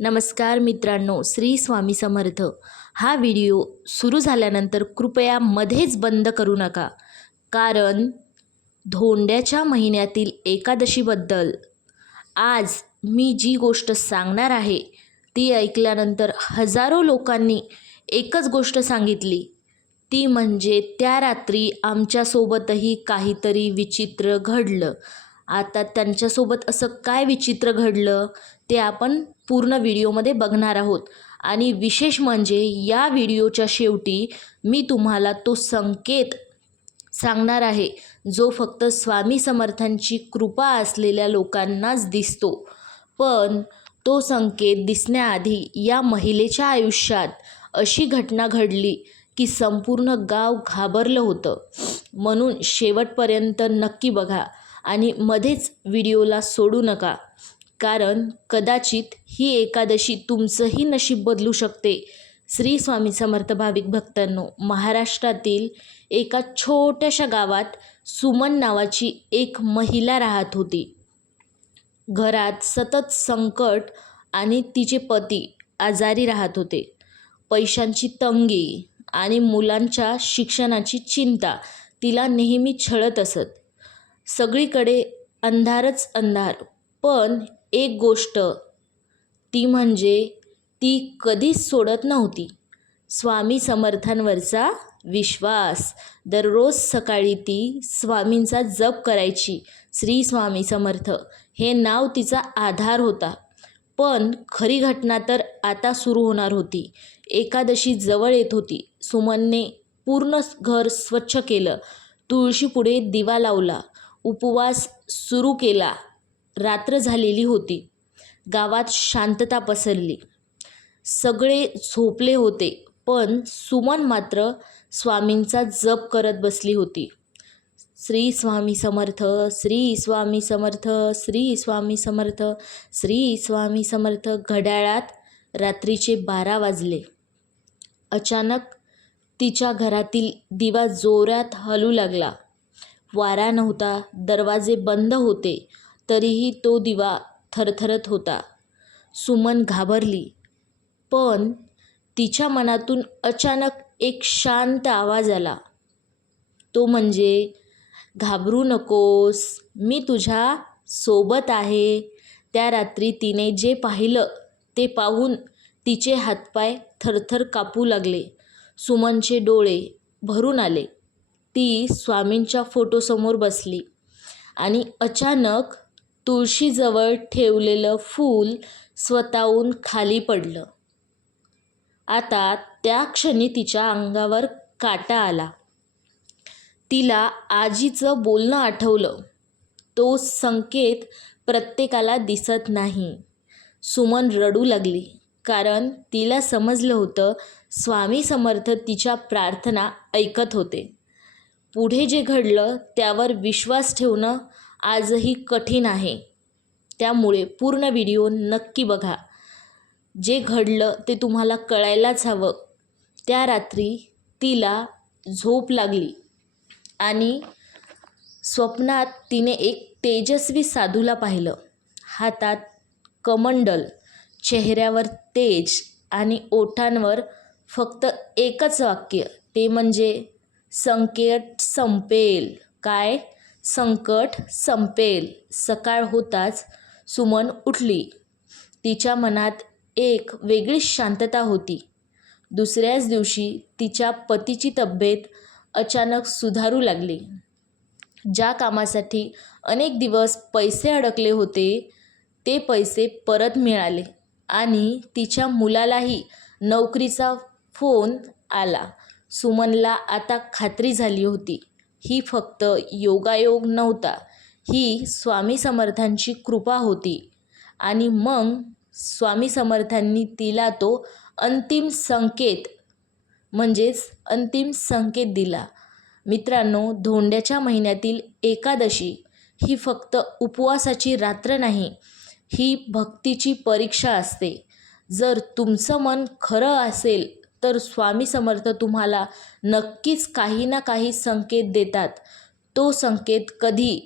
नमस्कार मित्रांनो, श्री स्वामी समर्थ. हा व्हिडिओ सुरू झाल्यानंतर कृपया मध्येच बंद करू नका, कारण धोंड्याच्या महिन्यातील एकादशीबद्दल आज मी जी गोष्ट सांगणार आहे ती ऐकल्यानंतर हजारो लोकांनी एकच गोष्ट सांगितली, ती म्हणजे त्या रात्री आमच्यासोबतही काहीतरी विचित्र घडलं. आता त्यांच्यासोबत असं काय विचित्र घडलं ते आपण पूर्ण व्हिडिओमध्ये बघणार आहोत. आणि विशेष म्हणजे या व्हिडिओच्या शेवटी मी तुम्हाला तो संकेत सांगणार आहे जो फक्त स्वामी समर्थांची कृपा असलेल्या लोकांनाच दिसतो. पण तो संकेत दिसण्याआधी या महिलेच्या आयुष्यात अशी घटना घडली की संपूर्ण गाव घाबरलं होतं. म्हणून शेवटपर्यंत नक्की बघा आणि मध्येच व्हिडिओला सोडू नका, कारण कदाचित ही एकादशी तुमचंही नशीब बदलू शकते. श्री स्वामी समर्थ भाविक भक्तांनो, महाराष्ट्रातील एका छोट्याशा गावात सुमन नावाची एक महिला राहत होती. घरात सतत संकट आणि तिचे पती आजारी राहत होते. पैशांची तंगी आणि मुलांच्या शिक्षणाची चिंता तिला नेहमी छळत असत. सगळीकडे अंधारच अंधार. पण एक गोष्ट, ती म्हणजे ती कधीच सोडत नव्हती स्वामी समर्थांवरचा विश्वास. दररोज सकाळी ती स्वामींचा जप करायची. श्री स्वामी समर्थ हे नाव तिचा आधार होता. पण खरी घटना तर आता सुरू होणार होती. एकादशी जवळ येत होती. सुमनने पूर्ण घर स्वच्छ केलं, तुळशीपुढे दिवा लावला, उपवास सुरू केला. रात्र झालेली होती. गावात शांतता पसरली. सगळे झोपले होते, पण सुमन मात्र स्वामींचा जप करत बसली होती. श्री स्वामी समर्थ, श्री स्वामी समर्थ, श्री स्वामी समर्थ, श्री स्वामी समर्थ. घड्याळात रात्रीचे 12 वाजले. अचानक तिच्या घरातील दिवा जोरात हलू लागला. वारा नव्हता, दरवाजे बंद होते, तरीही तो दिवा थरथरत होता. सुमन घाबरली, पण तिच्या मनातून अचानक एक शांत आवाज आला. तो म्हणजे, घाबरू नकोस, मी तुझ्या सोबत आहे. त्या रात्री तिने जे पाहिलं ते पाहून तिचे हातपाय थरथर कापू लागले. सुमनचे डोळे भरून आले. ती स्वामींच्या फोटोसमोर बसली आणि अचानक तुळशीजवळ ठेवलेलं फूल स्वतःहून खाली पडलं. आता त्या क्षणी तिच्या अंगावर काटा आला. तिला आजीचं बोलणं आठवलं, तो संकेत प्रत्येकाला दिसत नाही. सुमन रडू लागली, कारण तिला समजलं होतं स्वामी समर्थ तिच्या प्रार्थना ऐकत होते. पुढे जे घडलं त्यावर विश्वास ठेवणं आजही कठीण आहे. त्यामुळे पूर्ण व्हिडिओ नक्की बघा. जे घडलं ते तुम्हाला कळायलाच हवं. त्या रात्री तिला झोप लागली आणि स्वप्नात तिने एक तेजस्वी साधूला पाहिलं. हातात कमंडल, चेहऱ्यावर तेज आणि ओठांवर फक्त एकच वाक्य, ते म्हणजे संकट संपेल. काय? संकट संपेल. सकाळ होताच सुमन उठली. तिच्या मनात एक वेगळीच शांतता होती. दुसऱ्याच दिवशी तिच्या पतीची तब्येत अचानक सुधारू लागली. ज्या कामासाठी अनेक दिवस पैसे अडकले होते ते पैसे परत मिळाले आणि तिच्या मुलालाही नोकरीचा फोन आला. सुमनला आता खात्री झाली होती, ही फक्त योगायोग नव्हता, ही स्वामी समर्थांची कृपा होती. आणि मग स्वामी समर्थांनी तिला तो अंतिम संकेत दिला. मित्रांनो, धोंड्याच्या महिन्यातील एकादशी ही फक्त उपवासाची रात्र नाही, ही भक्तीची परीक्षा असते. जर तुमचं मन खरं असेल तर स्वामी समर्थ तुम्हाला नक्कीच काही ना काही संकेत देतात. तो संकेत कधी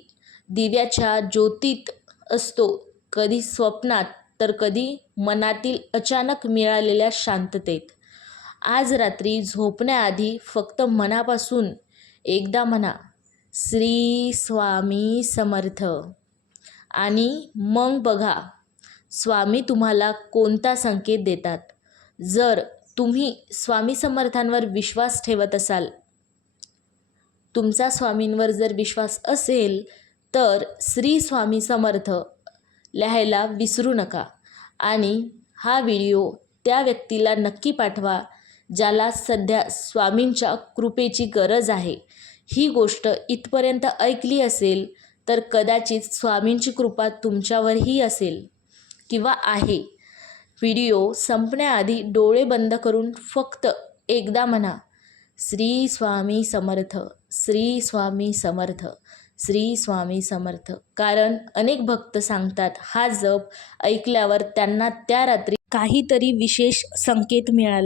दिव्याच्या ज्योतीत असतो, कधी स्वप्नात, तर कधी मनातील अचानक मिळालेल्या शांततेत. आज रात्री झोपण्याआधी फक्त मनापासून एकदा म्हणा, श्री स्वामी समर्थ, आणि मग बघा स्वामी तुम्हाला कोणता संकेत देतात. जर तुम्ही स्वामी समर्थांवर विश्वास ठेवत असाल, तुमचा स्वामींवर जर विश्वास असेल, तर श्री स्वामी समर्थ लिहायला विसरू नका आणि हा व्हिडिओ त्या व्यक्तीला नक्की पाठवा ज्याला सध्या स्वामींच्या कृपेची गरज आहे. ही गोष्ट इथपर्यंत ऐकली असेल तर कदाचित स्वामींची कृपा तुमच्यावरही असेल किंवा आहे. व्हिडिओ संपण्याआधी डोळे बंद करून फक्त एकदा म्हणा, श्री स्वामी समर्थ, श्री स्वामी समर्थ, श्री स्वामी समर्थ. कारण अनेक भक्त सांगतात हा जप ऐकल्यावर त्यांना त्या रात्री काहीतरी विशेष संकेत मिळाला.